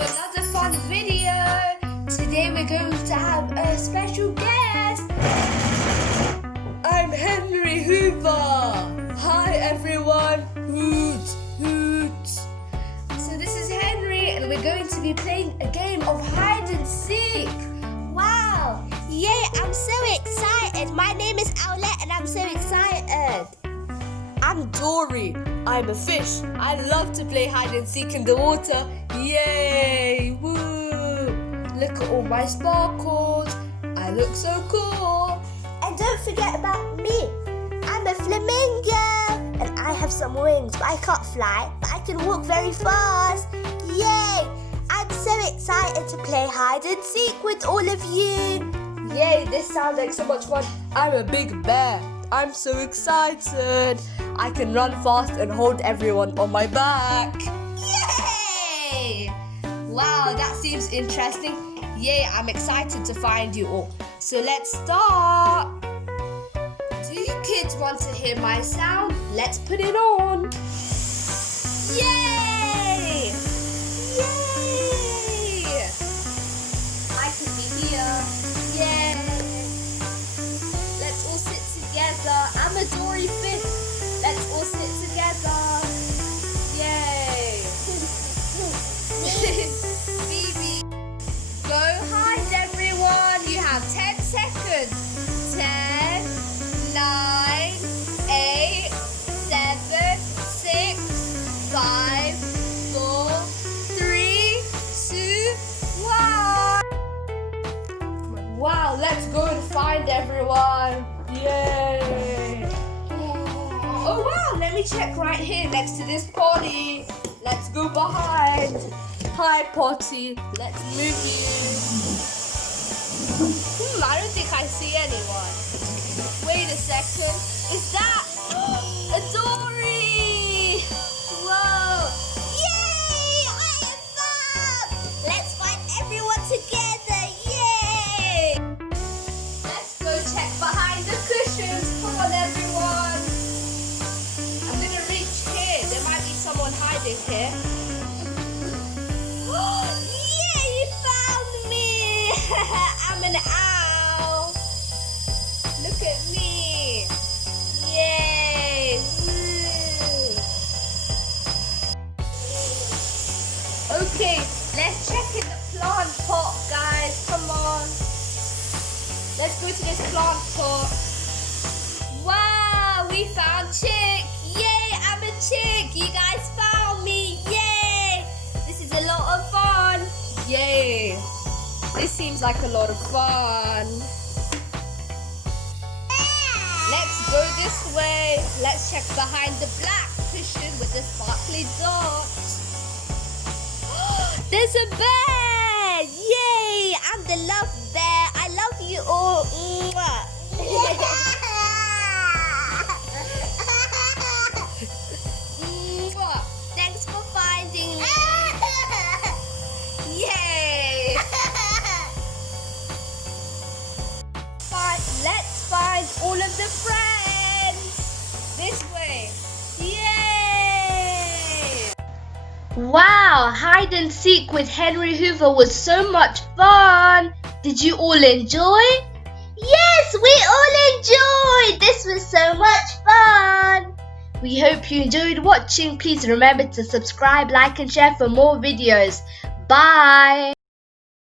to another fun video. Today we're going to have a special guest. I'm Henry Hoover. Hi everyone. Hoot, hoot. So this is Henry and we're going to be playing a game of hide and seek. Wow! Yay, I'm so excited. My name is Owlette and I'm so excited. I'm Dory. I'm a fish. I love to play hide and seek in the water. Yay! Woo! Look at all my sparkles. I look so cool. And don't forget about me. I'm a flamingo and I have some wings, but I can't fly, but I can walk very fast. Yay! I'm so excited to play hide and seek with all of you. Yay, this sounds like so much fun. I'm a big bear. I'm so excited. I can run fast and hold everyone on my back. Yay! Wow, that seems interesting. Yay, I'm excited to find you all. So let's start. Do you kids want to hear my sound? Let's put it on. Yay! Yay! I can be here. Yay! Let's all sit together. I'm a Dory fish. Let's all sit together. Yay! Phoebe, go hide everyone. You have 10 seconds. 10, 9, 8, 7, 6, 5, 4, 3, 2, 1. Wow, let's go and find everyone. Yay! Oh wow, let me check right here next to this potty. Let's go behind. Hi potty, let's move you. I don't think I see anyone. Wait a second, is that a Dory? Whoa! Yay! I am found! Let's find everyone together. Yay! Let's go check behind the cushions. Come on everyone. I'm gonna reach here. There might be someone hiding here. Yeah, you found me! I'm an owl. Look at me. Yay! Okay, let's check in the plant pot, guys. Come on. Let's go to this plant pot. Wow, we found chick. Yay, I'm a chick. You guys found me. Yay. This is a lot of fun. Yay. This seems like a lot of fun. Let's go this way. Let's check behind the black cushion with the sparkly dots. There's a bear! Yay! I'm the love bear. I love you all. Mwah. Mwah. Thanks for finding me. Yay! Let's find all of the friends. This way. Yay! Wow, hide and seek with Henry Hoover was so much fun. Did you all enjoy? Yes, we all enjoyed. This was so much fun. We hope you enjoyed watching. Please remember to subscribe, like and share for more videos. Bye!